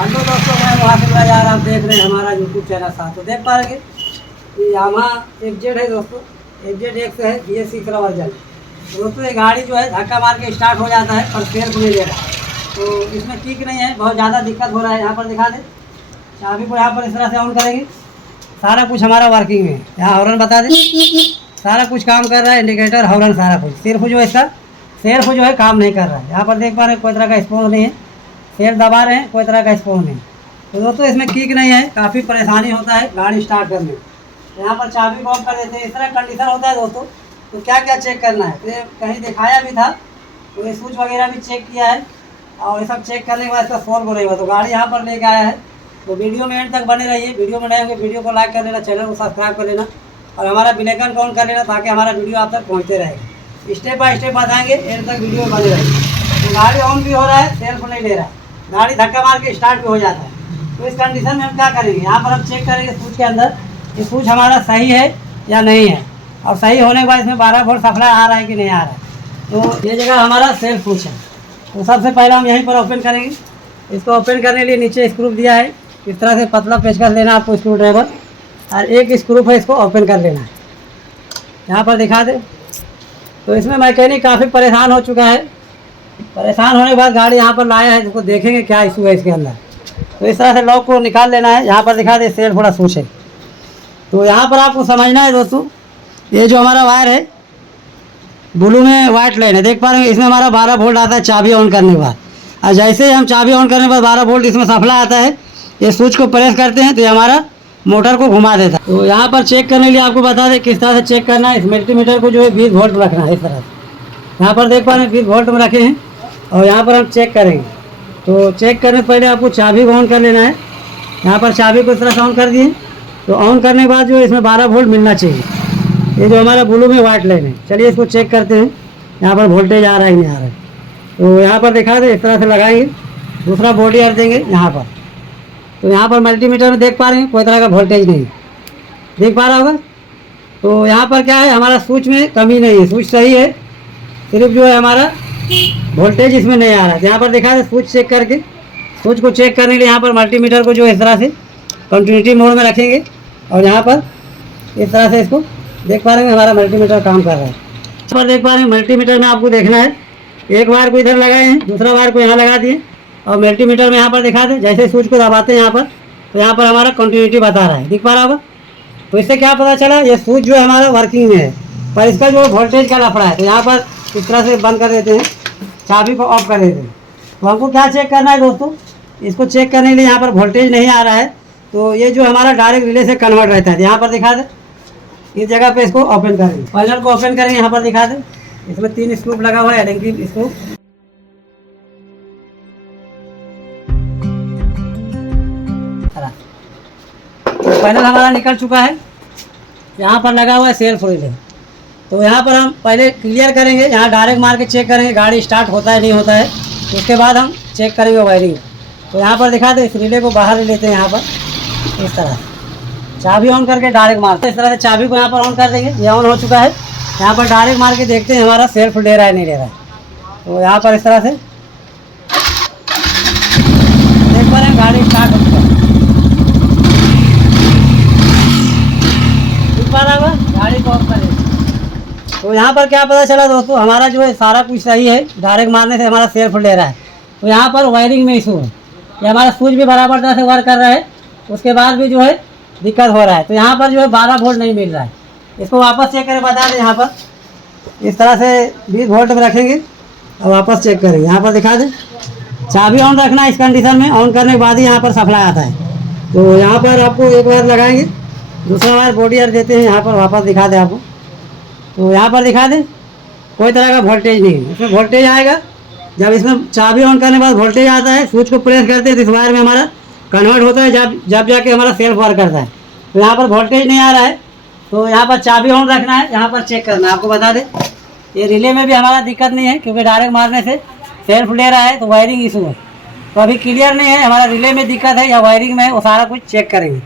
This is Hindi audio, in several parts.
हेलो दोस्तों, मैं मुहासिब यार, आप देख रहे हैं हमारा यूट्यूब चैनल साथ। तो देख पा रहे कि यामा XZ है दोस्तों, XZ एक है BS6 का वर्जन। तो दोस्तों ये गाड़ी जो है धक्का मार के स्टार्ट हो जाता है पर सेल्फ नहीं ले रहा है, तो इसमें किक नहीं है, बहुत ज़्यादा दिक्कत हो रहा है। यहाँ पर दिखा दें, चाबी को यहाँ पर इस तरह से ऑन करेंगे, सारा कुछ हमारा वर्किंग है। यहाँ हॉर्न बता दें, सारा कुछ काम कर रहा है, इंडिकेटर हॉर्न सारा कुछ। सिर्फ जो है इसका सेल्फ जो है काम नहीं कर रहा है। यहाँ पर देख पा रहे हैं कोई तरह का स्पोर्ट नहीं है, सेल्फ दबा रहे हैं, कोई तरह का स्पोर्ट नहीं। तो दोस्तों इसमें किक नहीं है, काफ़ी परेशानी होता है गाड़ी स्टार्ट करने में। यहाँ पर चाबी को ऑफ कर देते हैं, इस तरह कंडीशन होता है दोस्तों। तो क्या क्या चेक करना है, तो कहीं दिखाया भी था, तो ये स्विच वगैरह भी चेक किया है, और ये सब चेक करने के बाद इसका सॉल्व होगा। तो गाड़ी यहाँ पर लेके आया है, तो वीडियो में एंड तक बने रहिए। वीडियो में नए होंगे वीडियो को लाइक कर लेना, चैनल को सब्सक्राइब कर लेना, और हमारा बेल आइकन ऑन कर लेना, ताकि हमारा वीडियो आप तक पहुँचते रहेगा। स्टेप बाय स्टेप बताएंगे, एंड तक वीडियो में बने रहेंगे। तो गाड़ी ऑन भी हो रहा है, सेल्फ नहीं ले रहा है, गाड़ी धक्का मार के स्टार्ट भी हो जाता है। तो इस कंडीशन में हम क्या करेंगे, यहाँ पर हम चेक करेंगे स्विच के अंदर कि स्विच हमारा सही है या नहीं है, और सही होने के बाद इसमें 12 वोल्ट सप्लाई आ रहा है कि नहीं आ रहा है। तो ये जगह हमारा सेल्फ स्विच है। तो सबसे पहले हम यहीं पर ओपन करेंगे। इसको ओपन करने के लिए नीचे स्क्रू दिया है, इस तरह से पतला पेचकस लेना आपको, स्क्रू ड्राइवर, और एक स्क्रू है, इसको ओपन कर लेना है। यहाँ पर दिखा दे। तो इसमें मैकेनिक काफ़ी परेशान हो चुका है। परेशान होने के बाद गाड़ी यहाँ पर लाया है, इसको देखेंगे क्या इशू है इसके अंदर। तो इस तरह से लॉक को निकाल लेना है। यहाँ पर दिखा दे सेल्फ थोड़ा स्विच है। तो यहाँ पर आपको समझना है दोस्तों, ये जो हमारा वायर है ब्लू में वाइट लाइन है, देख पा रहे हैं, इसमें हमारा 12 वोल्ट आता है चाबी ऑन करने के बाद। और जैसे ही हम चाबी ऑन करने के बाद 12 वोल्ट इसमें सप्लाई आता है, ये स्विच को प्रेस करते हैं तो ये हमारा मोटर को घुमा देता है। तो यहाँ पर चेक करने के लिए आपको बता दें किस तरह से चेक करना है। इस मल्टीमीटर को जो है 20 वोल्ट में रखना है, इस तरह से। यहाँ पर देख पा रहे हैं 20 वोल्ट में रखे हैं, और यहाँ पर हम चेक करेंगे। तो चेक करने से पहले आपको चाबी को ऑन कर लेना है। यहाँ पर चाबी को इस तरह से ऑन कर दिए, तो ऑन करने के बाद जो है इसमें 12 वोल्ट मिलना चाहिए। ये जो हमारा ब्लू में वाइट लाइन है, चलिए इसको चेक करते हैं यहाँ पर वोल्टेज आ रहा है कि नहीं आ रहा है। तो यहाँ पर दिखा दे, इस तरह से लगाएंगे, दूसरा बॉडी अर्थ देंगे यहाँ पर। तो यहाँ पर मल्टीमीटर में देख पा रहे हैं कोई तरह का वोल्टेज नहीं देख पा रहा होगा। तो यहाँ पर क्या है, हमारा स्विच में कमी नहीं है, स्विच सही है, सिर्फ जो है हमारा वोल्टेज इसमें नहीं आ रहा है। यहाँ पर दिखा दे स्विच चेक करके, स्विच को चेक करने के लिए यहाँ पर मल्टीमीटर को जो इस तरह से कंटिन्यूटी मोड में रखेंगे, और यहाँ पर इस तरह से इसको देख पा रहे हैं हमारा मल्टीमीटर काम कर रहा है। इस पर देख पा रहे हैं मल्टीमीटर में आपको देखना है, एक वायर को इधर लगाए हैं, दूसरा वायर को यहाँ लगा दिए, और मल्टीमीटर में यहाँ पर दिखा दें, जैसे स्विच को दबाते हैं यहाँ पर, तो यहाँ पर हमारा कंटिन्यूटी बता रहा है, दिख पा रहा होगा। तो इससे क्या पता चला, ये स्विच जो है हमारा वर्किंग में है, पर इसका जो वोल्टेज का लफड़ा है। तो यहाँ पर इस तरह से बंद कर देते हैं, चाबी को ऑफ कर देते हैं। तो हमको क्या चेक करना है दोस्तों, इसको चेक करने के लिए यहाँ पर वोल्टेज नहीं आ रहा है, तो ये जो हमारा डायरेक्ट रिले से कन्वर्ट रहता है। यहाँ पर दिखा दे, इस जगह पे इसको ओपन करेंगे, पैनल को ओपन करेंगे, यहाँ पर दिखा दे, इसमें 3 स्क्रू लगा हुआ है, एडिंग स्क्रू। पैनल हमारा निकल चुका है, यहाँ पर लगा हुआ है सेल्फ रिले। तो यहाँ पर हम पहले क्लियर करेंगे, यहाँ डायरेक्ट मार के चेक करेंगे गाड़ी स्टार्ट होता है नहीं होता है, उसके बाद हम चेक करेंगे वायरिंग। तो यहाँ पर दिखा दे, इस रिले को बाहर ले लेते हैं, यहाँ पर इस तरह चाबी ऑन करके डायरेक्ट मारते हैं। इस तरह से चाबी को यहाँ पर ऑन कर देंगे, ये ऑन हो चुका है। यहाँ पर डायरेक्ट मार के देखते हैं हमारा सेल्फ ले रहा है नहीं ले रहा है। तो यहाँ पर इस तरह से देख पा रहे हैं गाड़ी स्टार्ट हो चुका है, दिख पा रहा होगा, गाड़ी को ऑफ कर देंगे। तो यहाँ पर क्या पता चला दोस्तों, हमारा जो है सारा कुछ सही है, डायरेक्ट मारने से हमारा सेल्फ ले रहा है। तो यहाँ पर वायरिंग में इशू है, ये हमारा स्विच भी बराबर तरह से वर्क कर रहा है, उसके बाद भी जो है दिक्कत हो रहा है। तो यहाँ पर जो है 12 वोल्ट नहीं मिल रहा है, इसको वापस चेक करके बता दें। यहाँ पर इस तरह से 20 वोल्ट में रखेंगे और वापस चेक करेंगे। यहाँ पर दिखा दें, चाबी ऑन रखना है इस कंडीशन में, ऑन करने के बाद ही यहाँ पर सप्लाई आता है। तो यहाँ पर आपको एक वायर लगाएंगे, दूसरा वायर बॉडी अर्थ देते हैं, यहाँ पर वापस दिखा दें आपको। तो यहाँ पर दिखा दें कोई तरह का वोल्टेज नहीं है, इसमें वोल्टेज आएगा जब इसमें चाबी ऑन करने के बाद वोल्टेज आता है, स्विच को प्रेस करते हैं तो इस वायर में हमारा कन्वर्ट होता है, जब जाके हमारा सेल्फ वर्क करता है। तो यहाँ पर वोल्टेज नहीं आ रहा है, तो यहाँ पर चाबी ऑन रखना है, यहाँ पर चेक करना है। आपको बता दें ये रिले में भी हमारा दिक्कत नहीं है, क्योंकि डायरेक्ट मारने से सेल्फ ले रहा है, तो वायरिंग इशू है। तो अभी क्लियर नहीं है हमारा रिले में दिक्कत है या वायरिंग में है, वो सारा कुछ चेक करेंगे।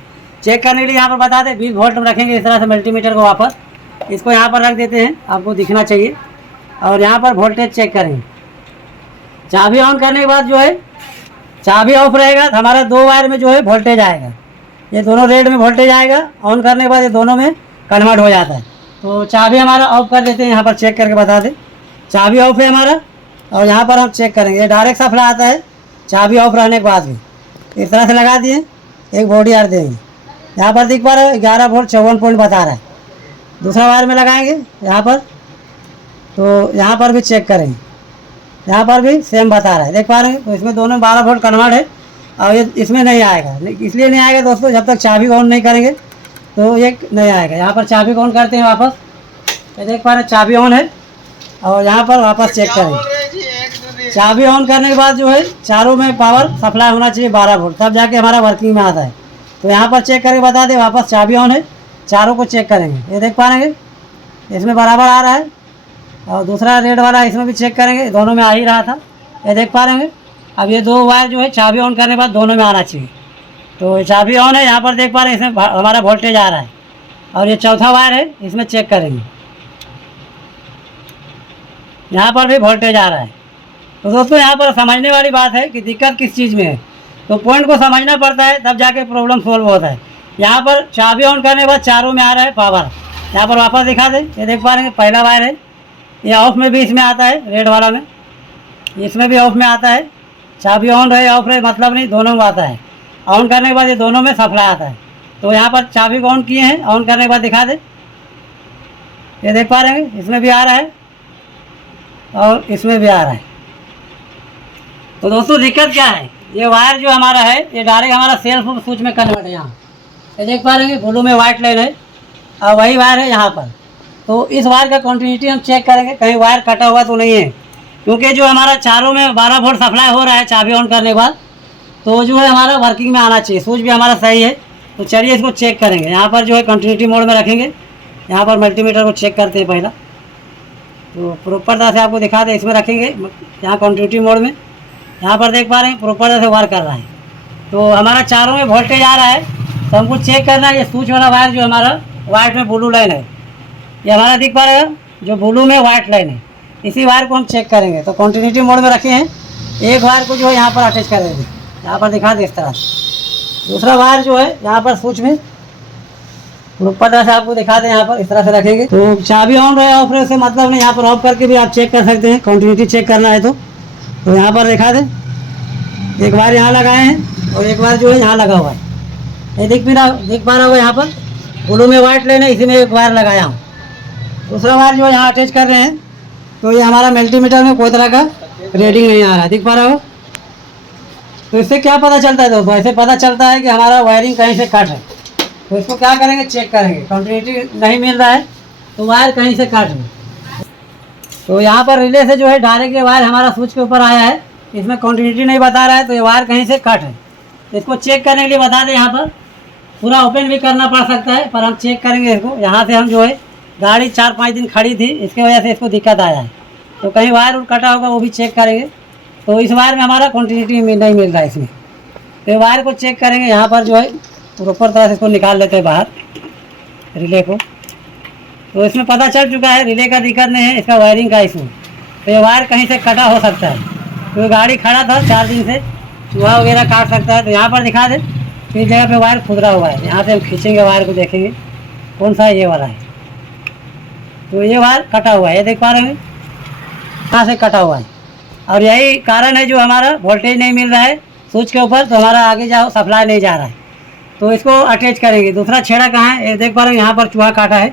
चेक करने के लिए यहाँ पर बता दें 20 वोल्ट में रखेंगे, इस तरह से मल्टीमीटर को वापस इसको यहाँ पर रख देते हैं, आपको दिखना चाहिए, और यहाँ पर वोल्टेज चेक करेंगे। चाबी ऑन करने के बाद जो है चाबी ऑफ रहेगा तो हमारा 2 वायर में जो है वोल्टेज आएगा, ये दोनों रेड में वोल्टेज आएगा। ऑन करने के बाद ये दोनों में कन्वर्ट हो जाता है। तो चाबी हमारा ऑफ कर देते हैं, यहाँ पर चेक करके बता दें। चाबी ऑफ है हमारा, और यहाँ पर हम चेक करेंगे, ये डायरेक्ट सप्लाई आता है चाबी ऑफ रहने के बाद भी। इस तरह से लगा दिए, एक बॉडी आर देंगे, यहाँ पर दिख पा रहा है 11 वोल्ट 54 पॉइंट बता रहा है। दूसरा वायर में लगाएंगे यहाँ पर, तो यहाँ पर भी चेक करेंगे, यहाँ पर भी सेम बता रहा है, देख पा रहे हैं। तो इसमें दोनों 12 वोल्ट कन्वर्ट है, और ये इसमें नहीं आएगा। इसलिए नहीं आएगा दोस्तों, जब तक चाबी ऑन नहीं करेंगे तो ये नहीं आएगा। यहाँ पर चाबी ऑन करते हैं वापस, ये देख पा रहे हैं चाबी ऑन है, और यहाँ पर वापस चेक करेंगे। चाबी ऑन करने के बाद जो है चारों में पावर सप्लाई होना चाहिए 12 वोल्ट, तब जाके हमारा वर्किंग में आता है। तो यहाँ पर चेक करके बता दें, वापस चाबी ऑन है, चारों को चेक करेंगे, ये देख पा रहे हैं इसमें बराबर आ रहा है। और दूसरा रेड वाला इसमें भी चेक करेंगे, दोनों में आ ही रहा था, ये देख पा रहे हैं। अब ये 2 वायर जो है चाबी ऑन करने के बाद दोनों में आना चाहिए। तो चाबी ऑन है, यहाँ पर देख पा रहे हैं इसमें हमारा वोल्टेज आ रहा है। और ये चौथा वायर है, इसमें चेक करेंगे, यहाँ पर भी वोल्टेज आ रहा है। तो दोस्तों यहाँ पर समझने वाली बात है कि दिक्कत किस चीज़ में है, तो पॉइंट को समझना पड़ता है, तब जाके प्रॉब्लम सॉल्व होता है। यहाँ पर चाबी ऑन करने के बाद चारों में आ रहा है पावर, यहाँ पर वापस दिखा दें, ये देख पा रहे हैं पहला वायर है, ये ऑफ में भी इसमें आता है, रेड वाला में, इसमें भी ऑफ में आता है। चाबी ऑन रहे ऑफ रहे मतलब नहीं, दोनों में आता है। ऑन करने के बाद ये दोनों में सप्लाई आता है। तो यहाँ पर चाबी को ऑन किए हैं, ऑन करने के बाद दिखा दें, ये देख पा रहे हैं इसमें भी आ रहा है और इसमें भी आ रहा है। तो दोस्तों दिक्कत क्या है, ये वायर जो हमारा है ये डायरेक्ट हमारा सेल्फ स्विच में कन्वर्ट है। यहाँ ये देख पा रहे हैं ब्लू में वाइट लाइन है, और वही वायर है यहाँ पर। तो इस वायर का कंटिन्यूटी हम चेक करेंगे, कहीं वायर कटा हुआ तो नहीं है, क्योंकि जो हमारा चारों में 12 वोल्ट सप्लाई हो रहा है चाबी ऑन करने के बाद, तो जो है हमारा वर्किंग में आना चाहिए, स्विच भी हमारा सही है। तो चलिए इसको चेक करेंगे, यहाँ पर जो है कंटिन्यूटी मोड में रखेंगे। यहाँ पर मल्टीमीटर को चेक करते हैं पहला, तो प्रॉपर तरह से आपको दिखा दें, इसमें रखेंगे यहाँ कंटिन्यूटी मोड में। यहाँ पर देख पा रहे हैं प्रॉपर तरह से वर्क कर रहा है। तो हमारा चारों में वोल्टेज आ रहा है, तो हमको चेक करना है ये स्विच वाला वायर जो हमारा वाइट में ब्लू लाइन है, ये हमारा दिख पा रहा है जो ब्लू में वाइट लाइन है, इसी वायर को हम चेक करेंगे। तो कंटिन्यूटी मोड में रखे हैं, एक वायर को जो है यहाँ पर अटैच कर देंगे, यहाँ पर दिखा दें इस तरह से। दूसरा वायर जो है यहाँ पर स्विच में ऊपर तरह से आपको दिखा दें, यहाँ पर इस तरह से रखेंगे। तो चाबी ऑन रहे ऑफ रहे से मतलब नहीं, यहाँ पर ऑफ करके भी आप चेक कर सकते हैं, कंटिन्यूटी चेक करना है तो यहाँ पर दिखा दें, एक बार यहाँ लगाए हैं और एक बार जो है यहाँ लगा हुआ है, ये दिख पा रहा होगा यहाँ पर ब्लू में वाइट लाइन है, इसी में एक वायर लगाया हूँ। दूसरा वायर जो है यहाँ अटैच कर रहे हैं, तो ये हमारा मल्टीमीटर में कोई तरह का रीडिंग नहीं आ रहा है, दिख पा रहा हो। तो इससे क्या पता चलता है दोस्तों, ऐसे पता चलता है कि हमारा वायरिंग कहीं से कट है। तो इसको क्या करेंगे, चेक करेंगे, कंटिन्यूटी नहीं मिल रहा है तो वायर कहीं से कट है। तो यहाँ पर रिले से जो है डायरेक्ट ये वायर हमारा स्विच के ऊपर आया है, इसमें कंटिन्यूटी नहीं बता रहा है, तो ये वायर कहीं से कट है। इसको चेक करने के लिए बता दें, यहाँ पर पूरा ओपन भी करना पड़ सकता है, पर हम चेक करेंगे इसको। यहाँ से हम जो है गाड़ी 4-5 दिन खड़ी थी, इसके वजह से इसको दिक्कत आया है, तो कहीं वायर कटा होगा वो भी चेक करेंगे। तो इस वायर में हमारा कंटिन्यूटी नहीं मिल रहा है इसमें, तो वायर को चेक करेंगे। यहाँ पर जो है प्रॉपर तरह से इसको निकाल लेते हैं बाहर रिले को। तो इसमें पता चल चुका है रिले का दिक्कत नहीं है, इसका वायरिंग का इशू। तो ये वायर कहीं से कटा हो सकता है, तो गाड़ी खड़ा था 4 दिन से, चूहा वगैरह काट सकता है। तो यहाँ पर दिखा दे, इस जगह पे वायर खुदरा हुआ है, यहाँ से हम खींचेंगे वायर को, देखेंगे कौन सा ये वाला है। तो ये वायर कटा हुआ है, ये देख पा रहे हैं कहाँ से कटा हुआ है, और यही कारण है जो हमारा वोल्टेज नहीं मिल रहा है स्विच के ऊपर, तो हमारा आगे जाओ सप्लाई नहीं जा रहा है। तो इसको अटैच करेंगे। दूसरा छेड़ा कहाँ है, ये देख पा रहे हैं यहाँ पर चूहा काटा है,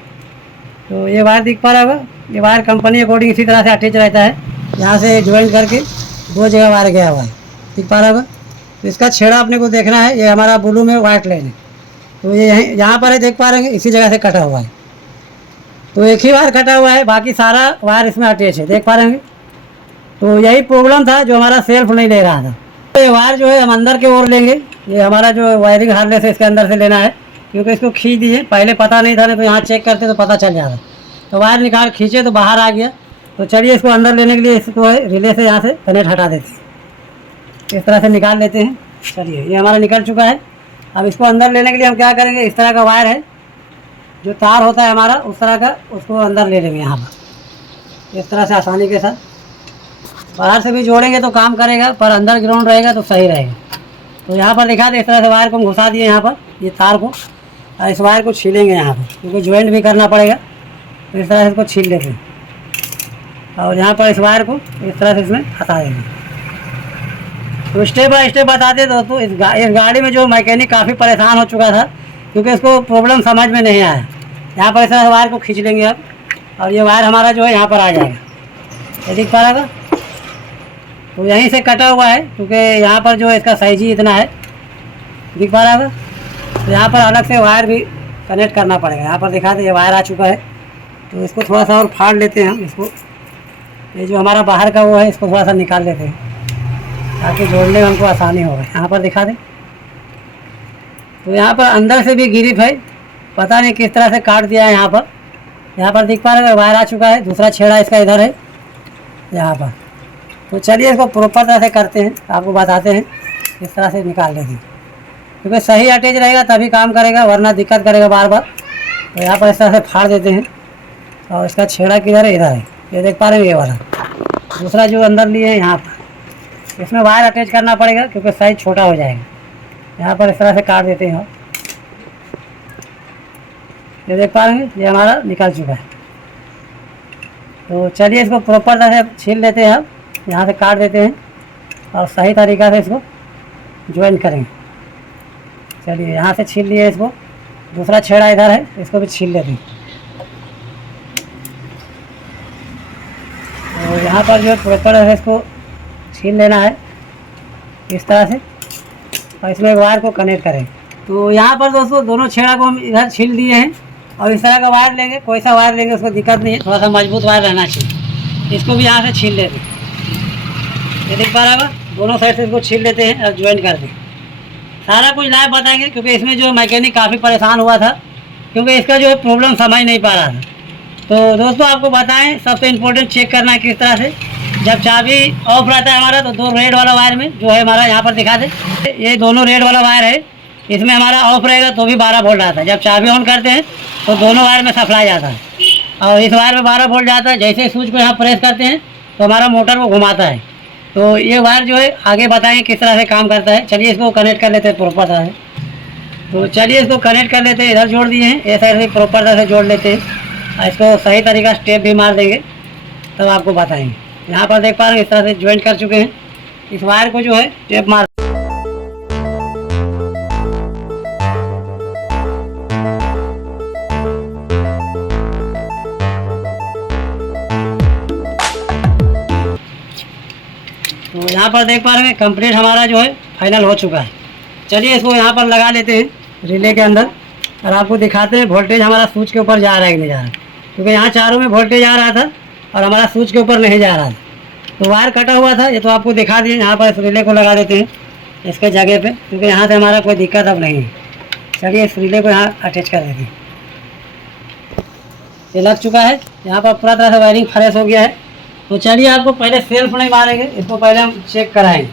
तो ये वायर दिख पा रहा होगा। ये वायर कंपनी अकॉर्डिंग इसी तरह से अटैच रहता है, यहाँ से ज्वाइन करके 2 जगह वायर गया हुआ है, दिख पा रहा होगा। तो इसका छेड़ा अपने को देखना है, ये हमारा ब्लू में वाइट लाइन है, तो ये यहाँ पर है, देख पा रहे हैं इसी जगह से कटा हुआ है। तो एक ही वायर कटा हुआ है, बाकी सारा वायर इसमें अटैच है, देख पा रहे हैं। तो यही प्रॉब्लम था जो हमारा सेल्फ नहीं ले रहा था। तो ये वायर जो है हम अंदर के ओर लेंगे, ये हमारा जो वायरिंग हार्नेस है इसके अंदर से लेना है, क्योंकि इसको खींच दीजिए, पहले पता नहीं था, नहीं तो यहाँ चेक करते तो पता चल जाता। तो वायर निकाल खींचे तो बाहर आ गया। तो चलिए इसको अंदर लेने के लिए इसको रिले से यहाँ से कनेक्ट हटा देते हैं, इस तरह से निकाल लेते हैं। चलिए ये हमारा निकल चुका है। अब इसको अंदर लेने के लिए हम क्या करेंगे, इस तरह का वायर है जो तार होता है हमारा, उस तरह का उसको अंदर ले लेंगे यहाँ पर, इस तरह से आसानी के साथ बाहर से भी जोड़ेंगे तो काम करेगा, पर अंदर ग्राउंड रहेगा तो सही रहेगा। तो यहाँ पर दिखा दे, इस तरह से वायर को हम घुसा दिए यहाँ पर, ये तार को, और इस वायर को छीलेंगे यहाँ पर, क्योंकि ज्वाइंट भी करना पड़ेगा। तो इस तरह से इसको छील लेते हैं और यहाँ पर इस वायर को इस तरह से इसमें फंसा देंगे। तो स्टेप बाय स्टेप बताते दोस्तों। इस गाड़ी में जो मैकेनिक काफ़ी परेशान हो चुका था, क्योंकि इसको प्रॉब्लम समझ में नहीं आया। यहाँ पर इस तरह से वायर को खींच लेंगे अब, और ये वायर हमारा जो है यहाँ पर आ जाएगा, ये दिख पा रहा था। तो यहीं से कटा हुआ है, क्योंकि यहाँ पर जो है इसका साइज ही इतना है, दिख पा रहा था। तो यहाँ पर अलग से वायर भी कनेक्ट करना पड़ेगा। यहाँ पर दिखा दे, ये वायर आ चुका है। तो इसको थोड़ा सा और फाड़ लेते हैं हम इसको, ये जो हमारा बाहर का वो है इसको थोड़ा सा निकाल लेते हैं, ताकि जोड़ने में हमको आसानी होगा। यहाँ पर दिखा दें, तो यहाँ पर अंदर से भी गिरिप है, पता नहीं किस तरह से काट दिया है। यहाँ पर दिख पा रहे हैं वायर आ चुका है, दूसरा छेड़ा इसका इधर है यहाँ पर। तो चलिए इसको प्रॉपर तरह से करते हैं, आपको बताते हैं किस तरह से निकाल लेते हैं, क्योंकि सही अटैच रहेगा तभी काम करेगा, वरना दिक्कत करेगा बार बार। तो यहाँ पर इस तरह से फाड़ देते हैं, और इसका छेड़ा किधर है, इधर है, ये देख पा रहे हैं ये वाला। दूसरा जो अंदर लिए हैं यहाँ पर, इसमें वायर अटैच करना पड़ेगा, क्योंकि साइज छोटा हो जाएगा। यहाँ पर इस तरह से काट देते हैं, ये देख पा रहे हैं ये हमारा निकल चुका है। तो चलिए इसको प्रॉपर तरह से छील लेते हैं, अब यहाँ से काट देते हैं और सही तरीक़ा से इसको ज्वाइन करेंगे। चलिए यहाँ से छील लिए इसको, दूसरा छेड़ा इधर है, इसको भी छील लेते हैं। तो यहाँ पर जो प्रॉपर तरह से इसको छील लेना है इस तरह से, और इसमें एक वायर को कनेक्ट करें। तो यहाँ पर दोस्तों दोनों छेड़ा को हम इधर छील दिए हैं, और इस तरह का वायर लेंगे, कोई सा वायर लेंगे उसको दिक्कत नहीं है, थोड़ा सा मजबूत वायर रहना चाहिए। इसको भी यहाँ से छील लेते हैं, ये देख पा रहा होगा, दोनों साइड से इसको छील लेते हैं और ज्वाइन कर दें। सारा कुछ लाइव बताएंगे, क्योंकि इसमें जो मैकेनिक काफ़ी परेशान हुआ था, क्योंकि इसका जो है प्रॉब्लम समझ नहीं पा रहा था। तो दोस्तों आपको बताएं, सबसे इम्पोर्टेंट चेक करना है किस तरह से। जब चाबी ऑफ रहता है हमारा, तो 2 रेड वाला वायर में जो है हमारा, यहाँ पर दिखा दे, ये दोनों रेड वाला वायर है, इसमें हमारा ऑफ रहेगा तो भी 12 वोल्ट आता है। जब चाबी ऑन करते हैं तो दोनों वायर में सप्लाई जाता है, और इस वायर में 12 वोल्ट जाता है। जैसे स्विच को यहाँ प्रेस करते हैं तो हमारा मोटर को घुमाता है। तो ये वायर जो है आगे बताएं किस तरह से काम करता है। चलिए इसको कनेक्ट कर लेते हैं प्रॉपर तरह से। तो चलिए इसको कनेक्ट कर लेते हैं, इधर जोड़ दिए हैं, ये साइड से प्रॉपर तरह से जोड़ लेते हैं, और इसको सही तरीका स्टेप भी मार देंगे, तब आपको बताएंगे। यहाँ पर देख पा रहे हैं इस तरह से ज्वाइंट कर चुके हैं। इस वायर को जो है टेप मार, तो यहाँ पर देख पा रहे हैं कंप्लीट हमारा जो है फाइनल हो चुका है। चलिए इसको यहाँ पर लगा लेते हैं रिले के अंदर, और आपको दिखाते हैं वोल्टेज हमारा स्विच के ऊपर जा रहा है कि नहीं जा रहा है, क्योंकि यहाँ चारों में वोल्टेज आ रहा था और हमारा स्विच के ऊपर नहीं जा रहा था। तो वायर कटा हुआ था, ये तो आपको दिखा दिए। यहाँ पर इस रिले को लगा देते हैं इसके जगह पे, क्योंकि यहाँ से हमारा कोई दिक्कत अब नहीं है। चलिए इस रिले को यहाँ अटैच कर देते हैं, ये लग चुका है। यहाँ पर पूरा तरह से वायरिंग फ्रेश हो गया है। तो चलिए आपको पहले सेल्फ नहीं मारेंगे, इसको पहले हम चेक कराएंगे,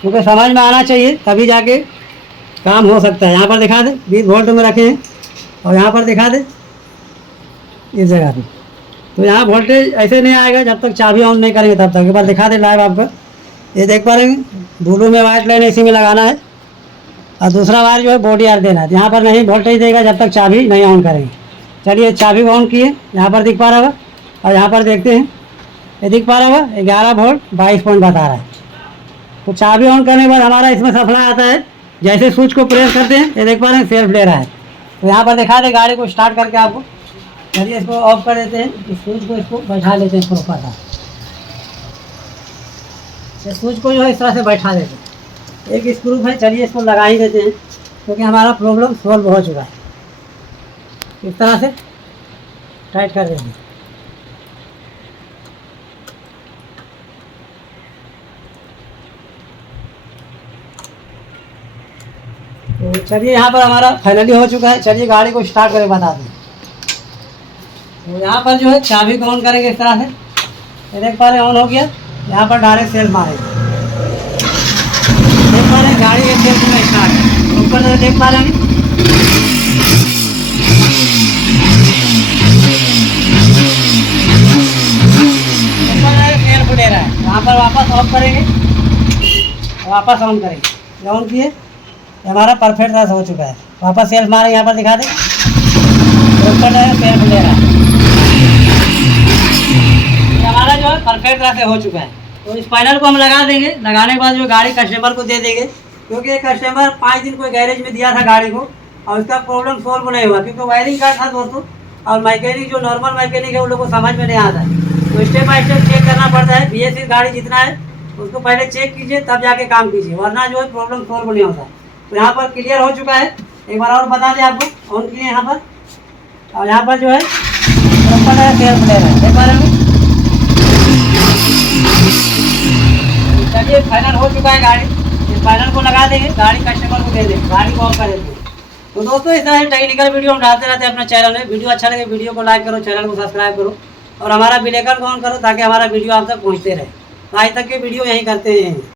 क्योंकि समझ में आना चाहिए तभी जाके काम हो सकता है। यहाँ पर दिखा दे 20 वोल्ट में रखे हैं, और यहाँ पर दिखा दे इस जगह पे। तो यहाँ वोल्टेज ऐसे नहीं आएगा जब तक चाबी ऑन नहीं करेंगे तब तक। एक बार दिखा दे लाइव आपको, ये देख पा रहे हैं ब्लू में वाइट लाइन इसी में लगाना है, और दूसरा वायर जो है बॉडी आर देना है। यहाँ पर नहीं वोल्टेज देगा जब तक चाबी नहीं ऑन करेंगे। चलिए चाबी ऑन किए, यहाँ पर दिख पा रहा होगा, और यहाँ पर देखते हैं ये दिख पा रहा होगा 11 वोल्ट 22 पॉइंट बता रहा है। तो चाबी ऑन करने के बाद हमारा इसमें सप्लाई आता है। जैसे स्विच को प्रेस करते हैं ये देख पा रहे हैं सेल्फ ले रहा है। तो यहाँ पर दिखा दे गाड़ी को स्टार्ट करके आपको। चलिए इसको ऑफ कर देते हैं, इस स्विच को इसको बैठा लेते हैं प्रॉपर था। स्विच को जो है इस तरह से बैठा देते हैं, एक स्क्रू है। चलिए इसको लगा ही देते हैं, क्योंकि हमारा प्रॉब्लम सॉल्व हो चुका है। इस तरह से टाइट कर देंगे। तो चलिए यहाँ पर हमारा फाइनली हो चुका है। चलिए गाड़ी को स्टार्ट करके बता दें। तो यहाँ पर जो है चाबी को ऑन करेंगे इस तरह से, ये देख पा रहे हैं ऑन हो गया। यहाँ पर डायरेक्ट सेल्फ मारेंगे, देख पा रहे हैं गाड़ी एक सेल्फ में स्टार्ट है। ऊपर से देख पा रहे हैं सेल्फ ले रहा है। यहाँ यहाँ पर वापस ऑफ करेंगे, वापस ऑन करेंगे, ऑन किए, हमारा परफेक्ट रस हो चुका है। वापस सेल्फ मारेंगे, यहाँ पर दिखा दें, ऊपर सेल्फ ले रहा है, ये हमारा जो है परफेक्ट रस हो चुका है। तो इस पैनल को हम लगा देंगे, लगाने के बाद जो गाड़ी कस्टमर को दे देंगे, क्योंकि कस्टमर 5 दिन कोई गैरेज में दिया था गाड़ी को और उसका प्रॉब्लम सोल्व नहीं हुआ, क्योंकि वायरिंग का था दोस्तों, और मैकेनिक जो नॉर्मल मैकेनिक है उन लोगों को समझ में नहीं आता है। तो स्टेप बाय स्टेप चेक करना पड़ता है। BS6 गाड़ी जितना है उसको पहले चेक कीजिए, तब जाके काम कीजिए, वरना जो है प्रॉब्लम सोल्व नहीं होता है। तो यहाँ पर क्लियर हो चुका है, एक बार और बता दें आपको, ऑन किए यहाँ पर, और यहाँ पर जो है प्रॉपर है सेल्फ ले रहा है, देख पा रहे हैं। चलिए फाइनल हो चुका है गाड़ी, इस फाइनल को लगा देंगे, गाड़ी कस्टमर को दे देंगे, गाड़ी को ऑफ कर देंगे। तो दोस्तों इस तरह टेक्निकल वीडियो हम डालते रहते हैं अपने चैनल में। वीडियो अच्छा लगे वीडियो को लाइक करो, चैनल को सब्सक्राइब करो और हमारा बेल आइकन को ऑन करो ताकि हमारा वीडियो आप तक पहुंचते रहे। तो आज तक के वीडियो यहीं करते हैं।